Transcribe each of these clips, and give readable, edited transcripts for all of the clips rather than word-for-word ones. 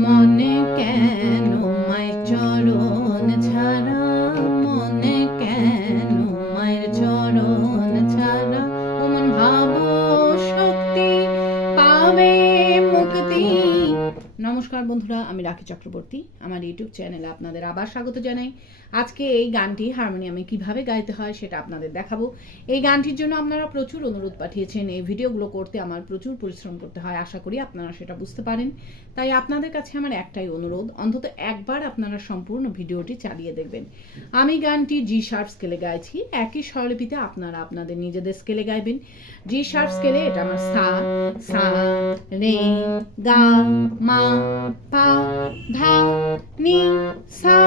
মনে কেন মায়ের চরণ ছাড়া, মনে কেন মায়ের চরণ ছাড়া, ও মন ভাবো শক্তি পাবে মুক্তি। নমস্কার বন্ধুরা, আমি রাখি চক্রবর্তী। আমার ইউটিউব চ্যানেলে আপনাদের আবার স্বাগত জানাই। আজকে এই গানটি হারমোনিয়ামে কিভাবে গাইতে হয় সেটা আপনাদের দেখাবো। এই গানটির জন্য আপনারা প্রচুর অনুরোধ পাঠিয়েছেন। এই ভিডিওগুলো করতে আমার প্রচুর পরিশ্রম করতে হয়, আশা করি আপনারা সেটা বুঝতে পারেন। তাই আপনাদের কাছে আমার একটাই অনুরোধ, অন্তত একবার আপনারা সম্পূর্ণ ভিডিওটি চালিয়ে দেখবেন। আমি গানটি জি শার্প স্কেলে গাইছি, একই স্বরলিপিতে আপনারা আপনাদের নিজেদের স্কেলে গাইবেন। জি শার্প স্কেলে এটা আমার সা, সা, রে, গা, মা, পা, ধা, নি, সা,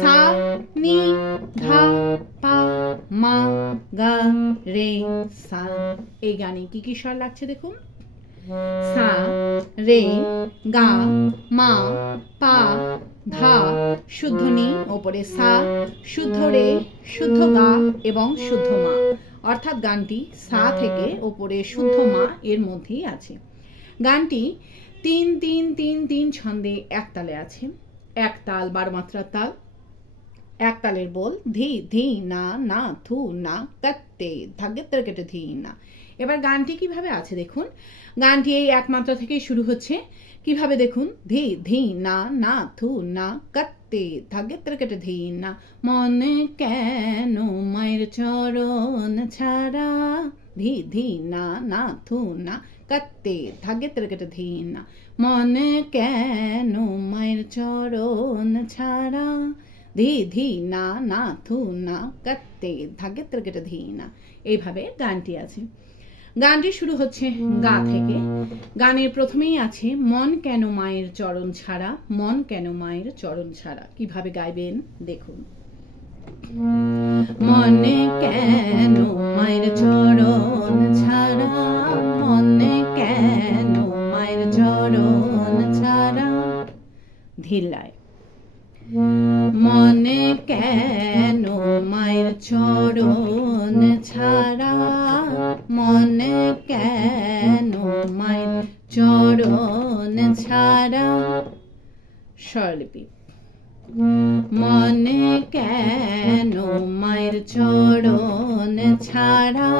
সা, নি, ধা, পা, মা, গা, রে, সা। এই গানে কি কি স্বর লাগছে দেখুন। সা, রে, গা, মা, পা, ধা, শুদ্ধ নি, ওপরে সা, শুদ্ধ রে, শুদ্ধ গা এবং শুদ্ধ মা। অর্থাৎ গানটি সা থেকে ওপরে শুদ্ধ মা এর মধ্যেই আছে। গানটি ৩-৩-৩-৩ ছন্দে এক তালে আছে। এক তাল ১২ মাত্রার তাল। এক তালের বোল ধি ধি না না থু না কাত্তে ধাগে কেটে ধি না। এবার গানটি কিভাবে আছে দেখুন। গানটি এই এক মাত্রা থেকেই শুরু হচ্ছে। কিভাবে দেখুন, ধি ধি না না থু না কাত্তে ধাগে কেটে ধি না, মনে কেন মায়ের চরণ ছাড়া, ধি ধি না না থু না কাত্তে ধাগে কেটে ধি না, মনে কেন মায়ের চরণ ছাড়া, ধি ধি না না থু না কাত্তে ধাগে কেটে ধি না। এইভাবে গানটি আছে। গানটি শুরু হচ্ছে গা থেকে। গানের প্রথমেই আছে মন কেন মায়ের চরণ ছাড়া, মন কেন মায়ের চরণ ছাড়া। কিভাবে গাইবেন দেখুন। মনে কেন মায়ের চরণ ছাড়া, মনে কেন মায়ের চরণ ছাড়া, ধিল্লায়। মনে কেন মায়ের চরণ ছাড়া, মনে কেন মায়ের চরণ ছাড়া, স্বরলিপি। মনে কেন মায়ের চরণ ছাড়া,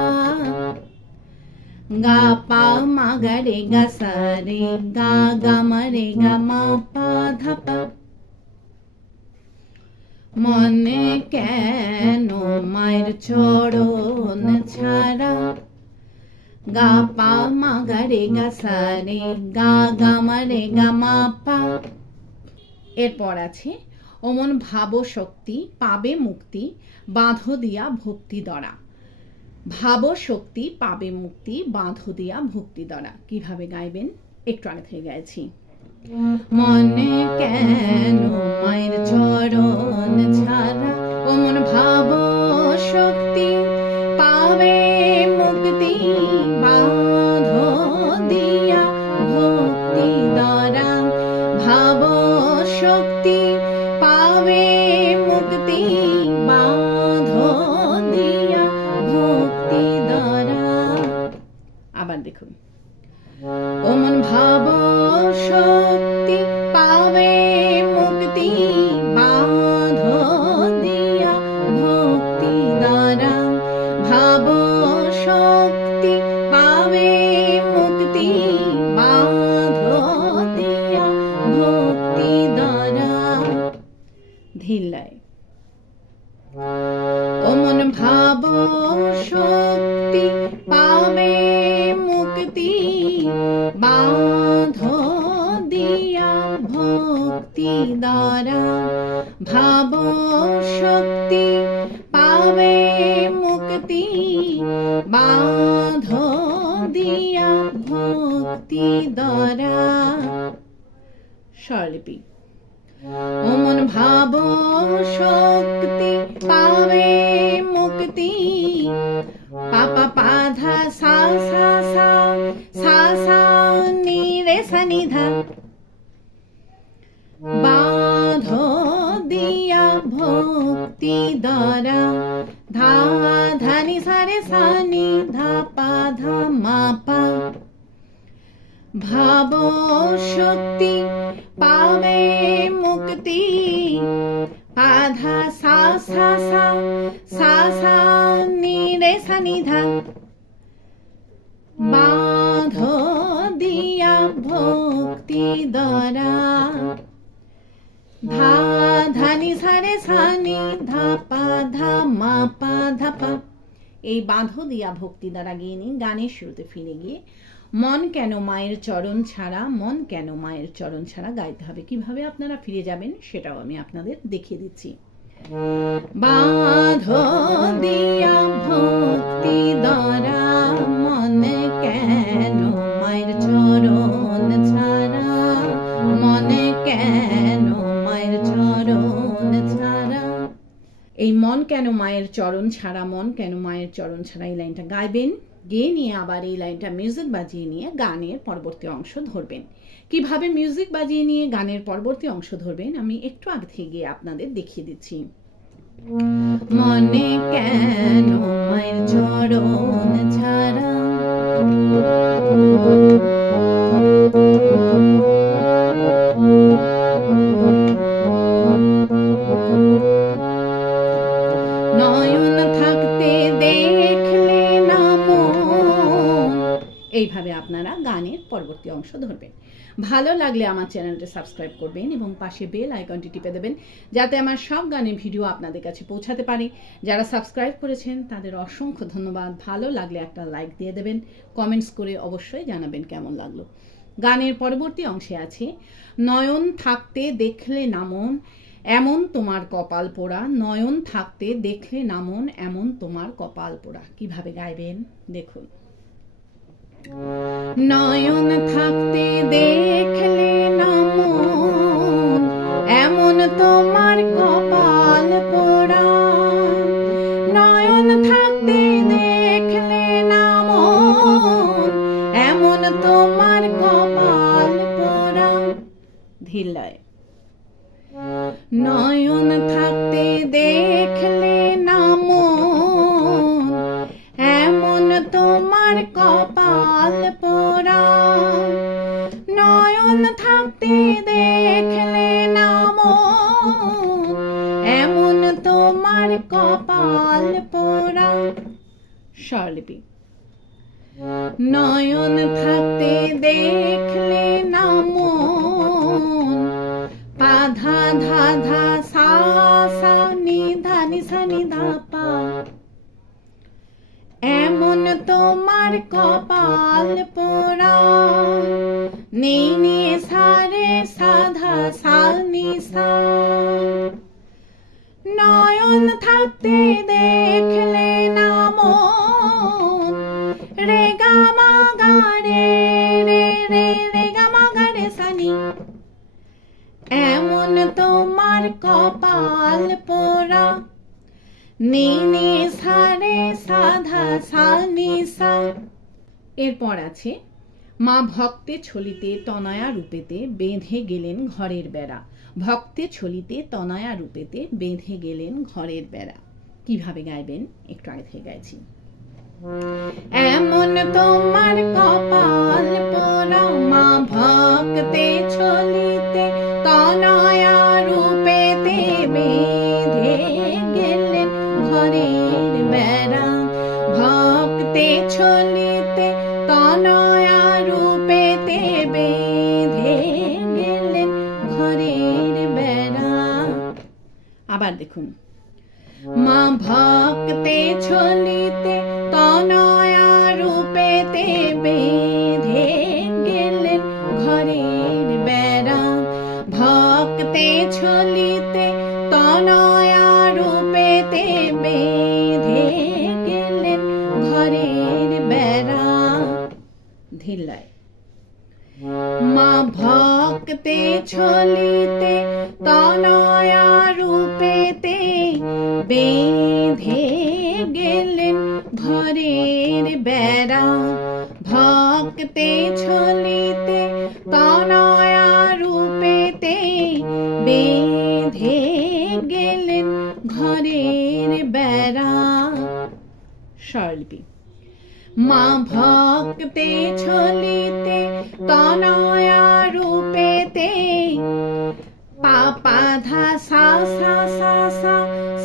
গা পা মা গা রে গা সা রে গা গা মা রে গা মা পা ধা পা। মনে কেন মায়ের চরণ ছাড়া, গা পা মা গা রে গা সা রে গা গা মা রে গা মা পা। এরপর আছে অমন ভাব শক্তি পাবে মুক্তি, বাঁধো দিয়া ভক্তি দরা। ভাব শক্তি পাবে মুক্তি, বাঁধো দিয়া ভক্তি দরা। কিভাবে গাইবেন একটু আগে থেকে গাইছি। মনে কেন মায়ের চরণ ছাড়া, ও মন ভাব শক্তি পাবে মুক্তি, বাঁধো দিয়া ভক্তি দরা। ভাব শক্তি পাবে মুক্তি, বাঁধো দিয়া ভক্তি দরা। আবার দেখুন। ও মন ভাব শক্তি পাবে মুক্তি, বাঁধো দিয়া ভক্তি দ্বারা। ভাব শক্তি পাবে মুক্তি, বাঁধো দিয়া ভক্তি দ্বারা, ধিল্লায়। ও মন ভাব শক্তি পাবে মুক্তি, বাঁধো দিয়া ভক্তি দ্বারা। ভাব শক্তি পাবে মুক্তি, বাঁধো দিয়া ভক্তি দ্বারা, স্বরলিপি। ও মন ভাব শক্তি পাবে মুক্তি, পাপা পাধা সা সা সা সা সা নি রে সা নি ধা। বাঁধো দিয়া ভক্তি দ্বারা, ধা ধা নি সা রে সা নি ধা পা ধা মা পা। ভাব শক্তি পাবে মুক্তি পাধা সা সা সা সা সা নি রে সা নি ধা বাঁধ দিয়া ভক্তি দ্বারা ধা ধানি সারে সানি ধা পা ধা মা পা ধা পা। এই বাঁধো দিয়া ভক্তি দ্বারা গিয়ে নিন। গানের শুরুতে ফিরে গিয়ে মন কেন মায়ের চরণ ছাড়া, মন কেন মায়ের চরণ ছাড়া গাইতে হবে। কিভাবে আপনারা ফিরে যাবেন সেটাও আমি আপনাদের দেখিয়ে দিচ্ছি। বাঁধো দিয়া ভক্তি দ্বারা মন কেন মায়ের চরণ ছাড়া, মন কেন মায়ের চরণ ছাড়া। এই মন কেন মায়ের চরণ ছাড়া, মন কেন মায়ের চরণ ছাড়া এই লাইনটা গাইবেন। গেয়ে নিয়ে আবার এই লাইনটা মিউজিক বাজিয়ে নিয়ে গানের পরবর্তী অংশ ধরবেন। কিভাবে মিউজিক বাজিয়ে নিয়ে গানের পরবর্তী অংশ ধরবেন আমি একটু আগে থেকে আপনাদের দেখিয়ে দিচ্ছি। মনে কেন মায়ের চরণ ছাড়া, নয়ন থাকতে দেখলে না মন। এইভাবে আপনারা গানের পরবর্তী অংশ ধরবেন। ভালো লাগলে আমার চ্যানেলটা সাবস্ক্রাইব করবেন এবং পাশে বেল আইকনটি টিপে দেবেন যাতে আমার সব গানের ভিডিও আপনাদের কাছে পৌঁছাতে পারে। যারা সাবস্ক্রাইব করেছেন তাদের অসংখ্য ধন্যবাদ। ভালো লাগলে একটা লাইক দিয়ে দেবেন, কমেন্টস করে অবশ্যই জানাবেন কেমন লাগলো। গানের পরবর্তী অংশে আছে নয়ন থাকতে দেখলে না মন এমন তোমার কপাল পোড়া, নয়ন থাকতে দেখলে না মন এমন তোমার কপাল পোড়া। কিভাবে গাইবেন দেখুন। নয়ন থাকতে দেখলে না মন এমন তোমার কপাল পোড়া, নয়ন থাকতে দেখলে না মন এমন তোমার কপাল পোড়া। ধীরলয়। নয়ন থাকতে দেখলে না মন এমন তোমার কপাল পোড়া, নয়ন থাকতে দেখলে না মন এমন তোমার কপাল পোড়া। স্বরলিপি। নয়ন থাকতে দেখলে না মন পাধা ধা ধা সা সা নি ধা নি সা নি ধা পা, এমন তোমার কপাল পোড়া নি নি সা রে সা ধা সা নি সা। নয়ন থাকতে দেখলে না মন রে গা মা গা রে রে রে রে গা মা গা রে সা নি, এমন তোমার কপাল পোড়া নি নি সা রে সা ধা সা নি সা। এরপর আছে মা ভক্তে ছলিতে তনয়া রূপেতে বেঁধে গেলেন ঘরের বেড়া, ভক্তে ছলিতে তনয়া রূপেতে বেঁধে গেলেন ঘরের বেড়া। কিভাবে গাইবেন একটু আগে থেকে গাইছি। এমন তোমার কপাল পোড়া মা ভক্তে ছলিতে তনয়া রূপেতে বেঁধে গেলেন ঘরের বেড়া, ভক্তে ছলিতে তনয়া রূপেতে বেঁধে গেলেন ঘরের বেড়া। আবার দেখুন। মা ভক্তে ছলিতে তনয়া রূপেতে বেঁধে গেলেন ঘরের বেড়া, ভক্তে ছলিতে তনয়া রূপেতে বেঁধে গেলেন ঘরের বেড়া। ধীরলয়। মা ভক্তে ছলিতে তনয়া রূপেতে বেঁধে গেলেন ঘরের বেড়া, ভক্তে ছলিতে তনয়া রূপেতে বেঁধে গেলেন ঘরের বেড়া। স্বরলিপি। মা ভক্তে ছলিতে তনয়া রূপেতে পা পা ধা সা সা সা সা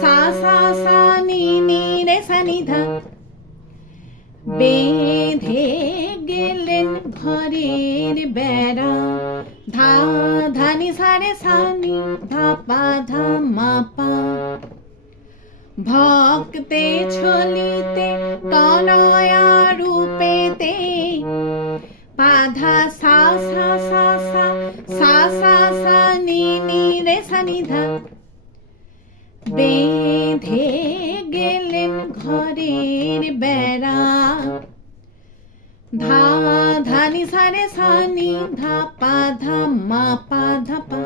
সা সা সা নি নি রে সা নি ধা। বেঁধে গেলেন ঘরের বেড়া, ধা ধা নি সা রে সা নি ধা পা ধা মা পা। ভক্তে ছলিতে তনয়া রূপেতে, পা ধা সা সা সা সা সা সা সা নি নি রে সা নি ধা। বেঁধে গেলেন ঘরের বেড়া, ধা ধা নি সা রে সা নি ধা পা ধা মা পা ধা পা।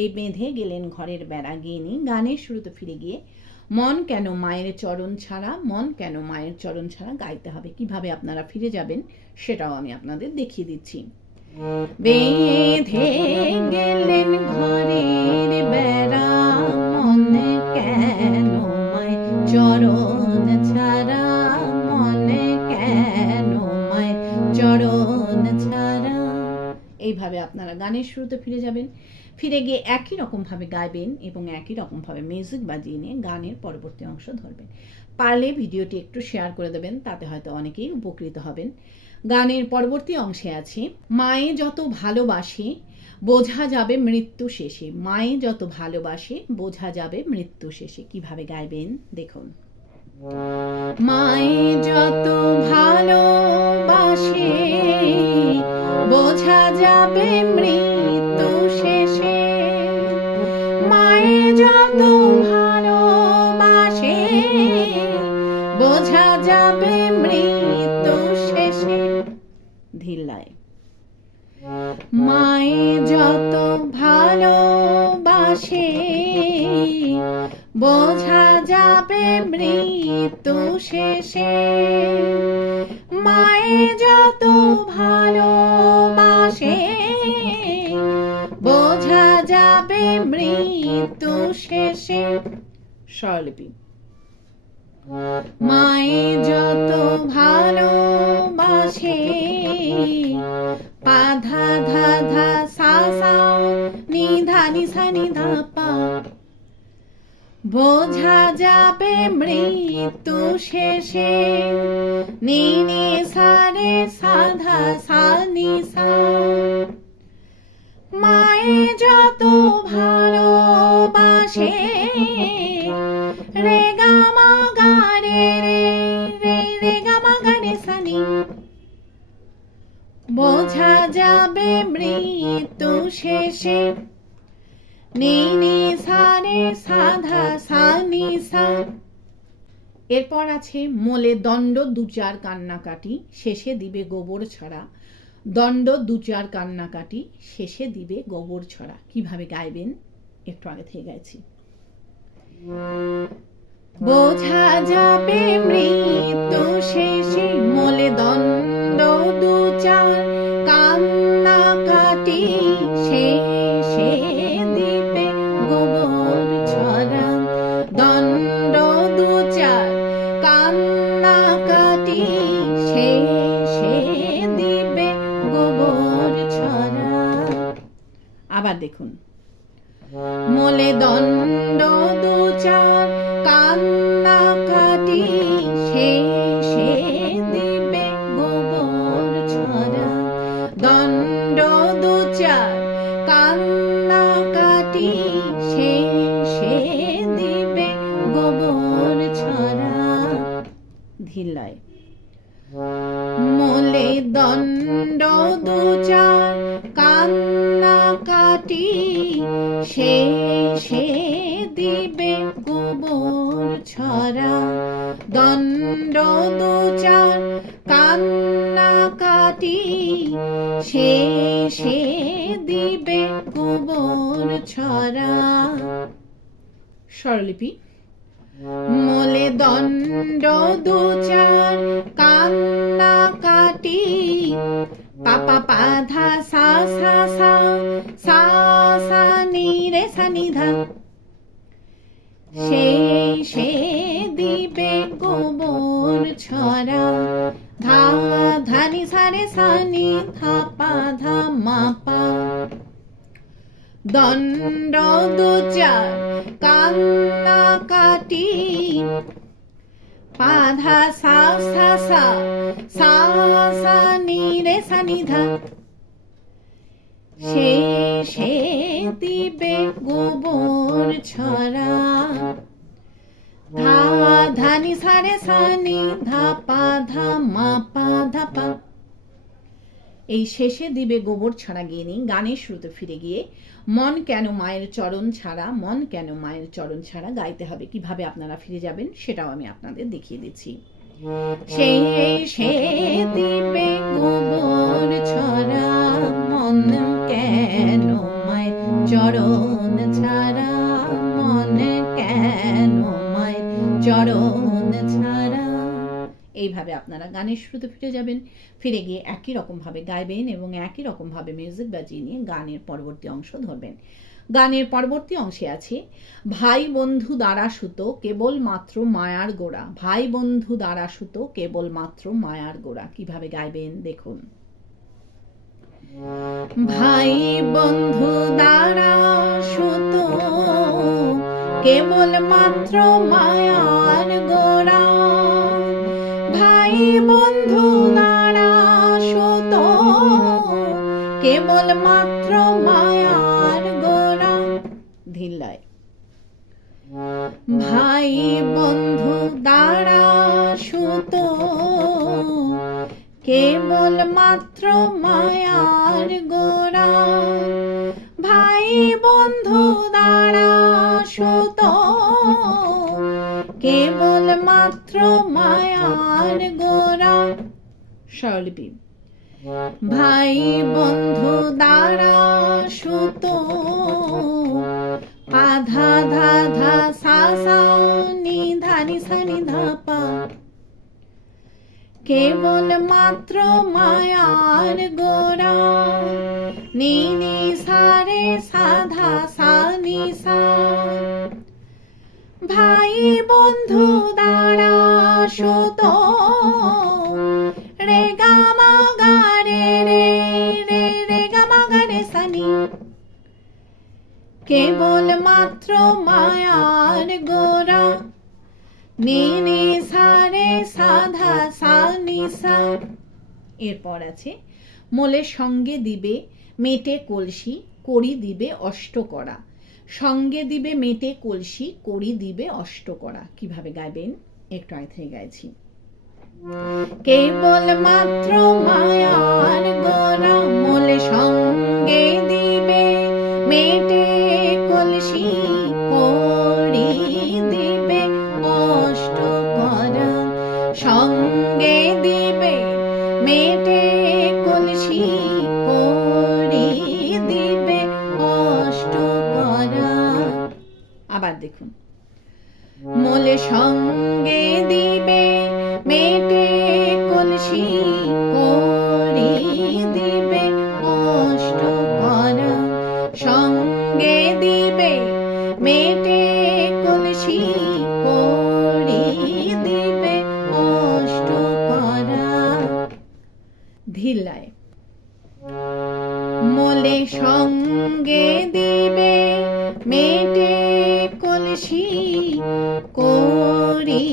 এই বেঁধে গেলেন ঘরের বেড়া গিয়ে নি গানের শুরুতে ফিরে গিয়ে মন কেন মায়ের চরণ ছাড়া, মন কেন মায়ের চরণ ছাড়া গাইতে হবে। কিভাবে আপনারা ফিরে যাবেন সেটাও আমি আপনাদের দেখিয়ে দিচ্ছি। বেঁধে গেলেন ঘরের বেড়া, মনে কেন মায়ের চরণ ছাড়া, মনে কেন মায়ের চরণ ছাড়া। এইভাবে আপনারা গানের শুরুতে ফিরে যাবেন, ফিরে গিয়ে একই রকমভাবে গাইবেন এবং একই রকমভাবে মিউজিক বাজিয়ে নিয়ে গানের পরবর্তী অংশ ধরবেন। পারলে ভিডিওটি একটু শেয়ার করে দেবেন, তাতে হয়তো অনেকেই উপকৃত হবেন। গানের পরবর্তী অংশে আছে মায়ে যত ভালোবাসে বোঝা যাবে মৃত্যু শেষে, মায়ে যত ভালোবাসে বোঝা যাবে মৃত্যু শেষে। কিভাবে গাইবেন দেখুন। মায়ে যত ভালোবাসে বোঝা যাবে মৃত্যু শেষে, মায়ে যত ভালোবাসে বোঝা যাবে মৃত্যু শেষে। ধিল্লায়। মায়ে যত ভালোবাসে বোঝা যাবে মৃত্যু শেষে, মায়ে যত ভালোবাসে বোঝা যাবে মৃত্যু শেষে। স্বরলিপি। মায়ে যত ভালোবাসে, পা ধা ধা ধা সা সা নি ধা নি সা নি ধা পা। বোঝা যাবে মৃত্যু শেষে, নি নি সা রে সা ধা সা নি সা। মায়ে যত ভালোবাসে, রে গা মা গা রে রে রে রে গা মা গা রে সা নি। বোঝা যাবে মৃত্যু শেষে, নি নি সা রে সা ধা সা নি সা। এরপর আছে মোলে দণ্ড দু চার কান্নাকাটি, শেষে দিবে গোবর ছড়া। দণ্ড দু চার কান্নাকাটি, শেষে দিবে গোবর ছড়া। কিভাবে গাইবেন একটু আগে থেকে গাইছি। বোঝা যাবে মৃত্যু শেষে, মোলে দণ্ড দু চার কান্নাকাটি, শেষে দিবে গোবর ছড়া। দণ্ড দু চার কান্নাকাটি, শেষে দিবে গোবর ছড়া। আবার দেখুন। মোলে দণ্ড দু চার কান্নাকাটি, শেষে দিবে গোবর ছড়া। দণ্ড দু চার কান্নাকাটি, শেষে দিবে গোবর ছড়া। ধিল্লায়। মোলে দণ্ড দু চার কান্নাকাটি, শেষে দিবে গোবর ছড়া। দণ্ড দু চার কান্নাকাটি, শেষে দিবে গোবর ছড়া। স্বরলিপি। মোলে দণ্ড দু চার কান্নাকাটি, পা পা পা ধা সা সা সা সা সা নি রে সা নি ধা। শেষে দিবে গোবর ছড়া, ধা ধা নি সা রে সা নি ধা পা ধা মা পা। দণ্ড দুচার কান্নাকাটি পাধা সা সা সা সা সা নি রে সা নি ধা শেষে দিবে গোবর ছড়া ধা ধা নি সা রে সা নি ধা পা ধা মা পা ধা পা। এই শেষে দিবে গোবর ছড়া গিয়ে নিই গানের শুরুতে ফিরে গিয়ে মন কেন মায়ের চরণ ছাড়া, মন কেন মায়ের চরণ ছাড়া গাইতে হবে। কিভাবে আপনারা ফিরে যাবেন সেটাও আমি আপনাদের দেখিয়ে দিচ্ছি। শেষে দিবে গোবর ছড়া, মন কেন মায়ের চরণ ছাড়া, মন কেন মায়ের চরণ ছাড়া। এইভাবে আপনারা গানের শুরুতে ফিরে যাবেন, ফিরে গিয়ে একই রকমভাবে গাইবেন এবং একই রকমভাবে মিউজিক বাজিয়ে নিয়ে গানের পরবর্তী অংশ ধরবেন। গানের পরবর্তী অংশে আছে ভাই বন্ধু দ্বারা সুতো কেবলমাত্র মায়ার গোড়া, ভাই বন্ধু দ্বারা সুতো কেবলমাত্র মায়ার গোড়া। কিভাবে গাইবেন দেখুন। ভাই বন্ধু দ্বারা সুতো কেবলমাত্র মায়ার গোড়া, ভাই বন্ধু দ্বারা সুতো কেবলমাত্র মায়ার গোড়া। ধিল্লায় ভাই বন্ধু দ্বারা সুতো কেবলমাত্র মায়ার গোড়া, ভাই বন্ধু দ্বারা সুতো কেবলমাত্র মায়ার গোড়া। স্বরলিপি ভাই বন্ধু দ্বারা সুতো পা ধা ধা ধা সা সা নি ধা নি সা নি ধা পা, কেবলমাত্র মায়ার গোড়া নি নি সা রে সা ধা সা নি সা, ভাই বন্ধু দ্বারা সুতো রে গা মা গা রে রে রে রে গা মা গা রে সা নি, কেবলমাত্র মায়ার গোড়া নি নি সা রে সা ধা সা নি সা। এরপর আছে মোলের সঙ্গে দিবে মেটে কলসি করি দিবে অষ্টকড়া, সঙ্গে দিবে মেটে কলসি করি দিবে অষ্টকড়া। কিভাবে গাইবেন একটু আগে থেকে গাইছি। কেবলমাত্র মায়ার গোড়া মোলে সঙ্গে দিবে মেটে কলসি করি দিবে অষ্টকড়া, সঙ্গে দিবে মেটে কলসি করি দিবে অষ্টকড়া। আবার দেখুন মোলে সঙ্গে দিবে মেটে কলসি করি দিবে অষ্টকড়া, সঙ্গে দিবে মেটে কলসি করি দিবে অষ্টকড়া। ধিল্লায় মোলে সঙ্গে দিবে মেটে কলসি করি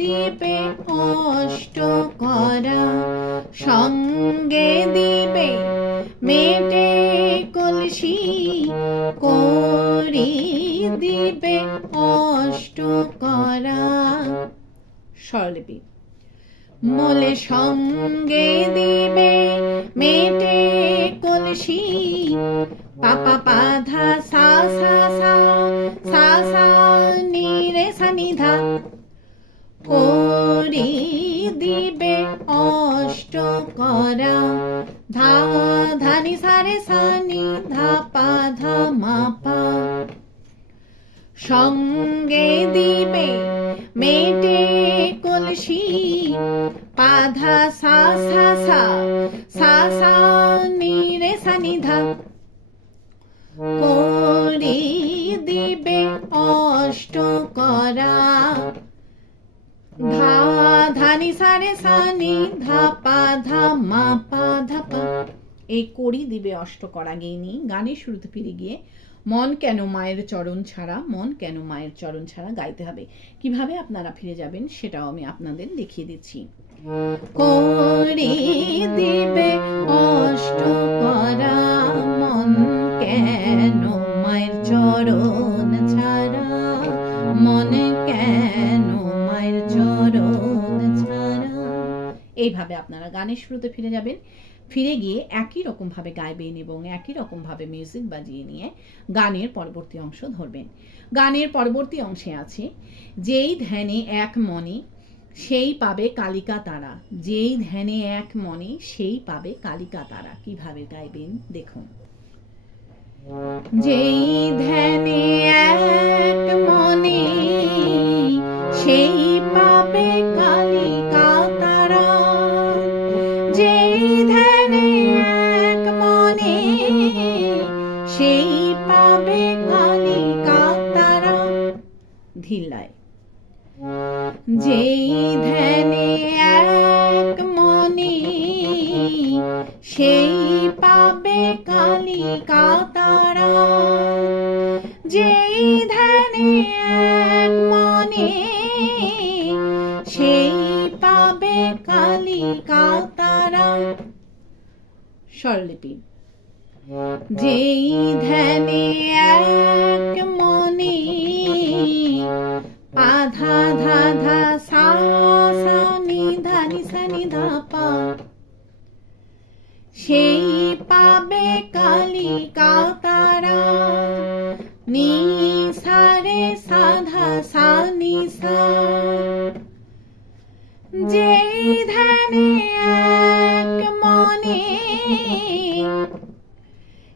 দিবে অষ্টকড়া, সঙ্গে দিবে মেটে কলসি করি দিবে অষ্টকড়া। স্বরলিপি মোলে সঙ্গে দিবে মেটে কলসি পা পা পা ধা সা সা সা সা সা নি রে সা নি ধা, করি দিবে অষ্টকড়া ধা ধা নি সা রে সা নি ধা পা ধা মা পা, সঙ্গে দিবে মেটে কলসি পা ধা সা সা সা সা সা নি রে সা নি ধা, করি দিবে অষ্টকড়া ধা ধা নি সা রে সা নি ধা পা ধা মা পা ধা পা। এই করি দিবে অষ্টকরা গেয়ে গানের শুরুতে ফিরে গিয়ে মন কেন মায়ের চরণ ছাড়া, মন কেন মায়ের চরণ ছাড়া গাইতে হবে। কিভাবে আপনারা ফিরে যাবেন সেটাও আমি আপনাদের দেখিয়ে দিচ্ছি। করি দিবে অষ্টকরা মন কেন মায়ের চরণ ছাড়া, মন কেন মায়ের চরণ ছাড়া। এইভাবে আপনারা গানের শুরুতে ফিরে যাবেন। ফিরে গিয়ে একই রকমভাবে গাইবেন এবং একই রকমভাবে মিউজিক বাজিয়ে নিয়ে গানের পরবর্তী অংশ ধরবেন। গানের পরবর্তী অংশে আছে যেই ধ্যানে এক মনে সেই পাবে কালিকা তারা, যেই ধ্যানে এক মনে সেই পাবে কালিকা তারা। কিভাবে গাইবেন দেখুন। যেই ধ্যানে এক মনে সেই পাবে কালিকা তারা, যেই ধ্যানে এক মনে সেই পাবে কালিকা তারা। ধিল্লায়। যেই ধ্যানে এক মনে সেই পাবে কালিকা তারা, যেই ধ্যানে এক মনে সেই পাবে কালিকা তারা। স্বরলিপি। যেই ধ্যানে এক মনে আধা ধা ধা সা সা নি ধা নি সা নি ধা পা, সেই পাবে কালিকা তারা। নি সা রে সা ধা সা নি সা। যেই ধ্যানে এক মনে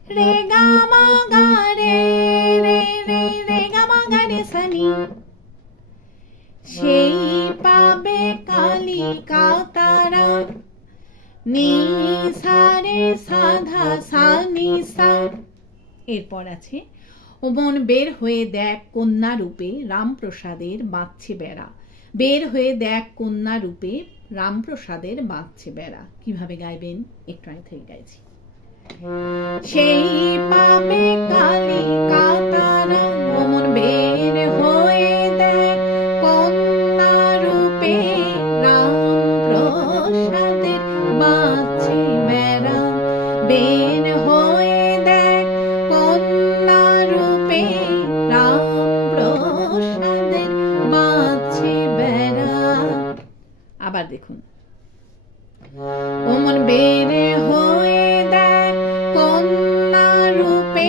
রে গা মা গা রে রে রে রে গা মা গা রে সা নি, সেই পাবে কালিকা তারা। নি সা রে সা ধা সা নি সা। এরপর আছে ও মন বের হয়ে দেখ কন্যা রূপে রামপ্রসাদের বাঁধছে বেড়া, বের হয়ে দেখ কন্যা রূপে রামপ্রসাদের বাঁধছে বেড়া। কিভাবে গাইবেন একটু আগে থেকে গাইছি। সেই পাবে কালিকা তারা, ও মন বের হয়ে দেখ কন্যা রূপে রামপ্রসাদের বাঁধছে বেড়া, বের হয়ে দেখ কন্যা রূপে রামপ্রসাদের বাঁধছে বেড়া। আবার দেখুন। ও মন বের হয়ে দেখ কন্যা রূপে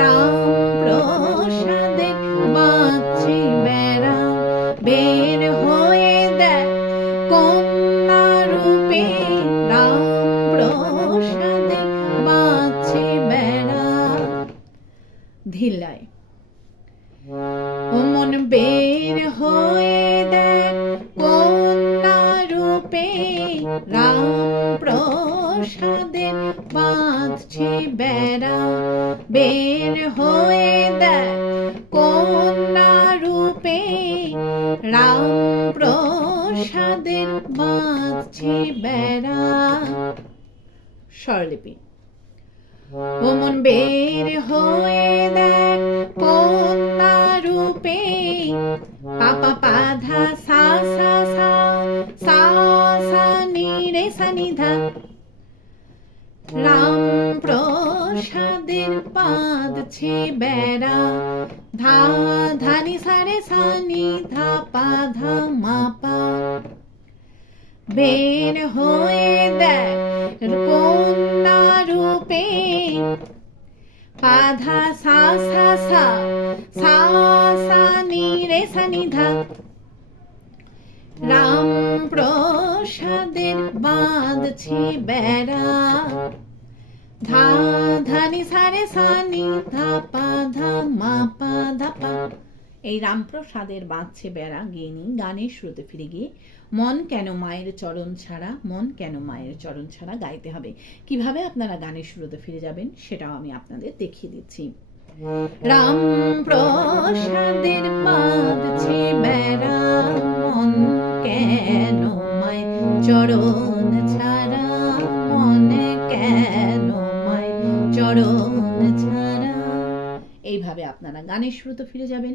রামপ্রসাদের বাঁধছে বেড়া, বের হয়ে দেখ কন্যা রূপে রামপ্রসাদের বাঁধছে বেড়া। ধিল্লায়। ও মন বের হয়ে দেখ কন্যা রূপে রামপ্রসাদের বাঁধছে বেড়া, বের হয়ে দেখ কন্যা রূপে রামপ্রসাদের বাঁধছে বেড়া। স্বরলিপি। ও মন বের হয়ে দেখ কন্যা রূপে পাপা পাধা সা সা সা সা সা নি রে সা নি ধা, রামপ্রসাদের বাঁধছে বেড়া। ধা ধা নি সা রে সা নি ধা পা ধা মা পা। বের হয়ে দেখ কন্যা রূপে পাধা সা সা সা সা সা নি রে সা নি ধা, রামপ্রসাদের বাঁধছে বেড়া। ধা ধা নি সা রে সা নি ধা পা ধা মা পা ধা পা। এই রামপ্রসাদের বাঁধছে বেড়া গেয়ে গানের শুরুতে ফিরে গিয়ে মন কেন মায়ের চরণ ছাড়া, মন কেন মায়ের চরণ ছাড়া গাইতে হবে। কিভাবে আপনারা গানের শুরুতে ফিরে যাবেন সেটাও আমি আপনাদের দেখিয়ে দিচ্ছি। রামপ্রসাদের বাঁধছে বেড়া, মন কেন মায়ের চরণ ছাড়া, মন কেন চরণ ছাড়া। এইভাবে আপনারা গানের শুরুতে ফিরে যাবেন,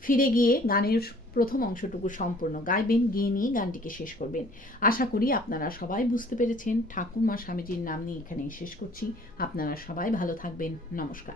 ফিরে গিয়ে গানের প্রথম অংশটুকু সম্পূর্ণ গাইবেন, গিয়ে নিয়ে গানটিকে শেষ করবেন। আশা করি আপনারা সবাই বুঝতে পেরেছেন। ঠাকুরমা স্বামীজির নাম নিয়ে এখানেই শেষ করছি। আপনারা সবাই ভালো থাকবেন। নমস্কার।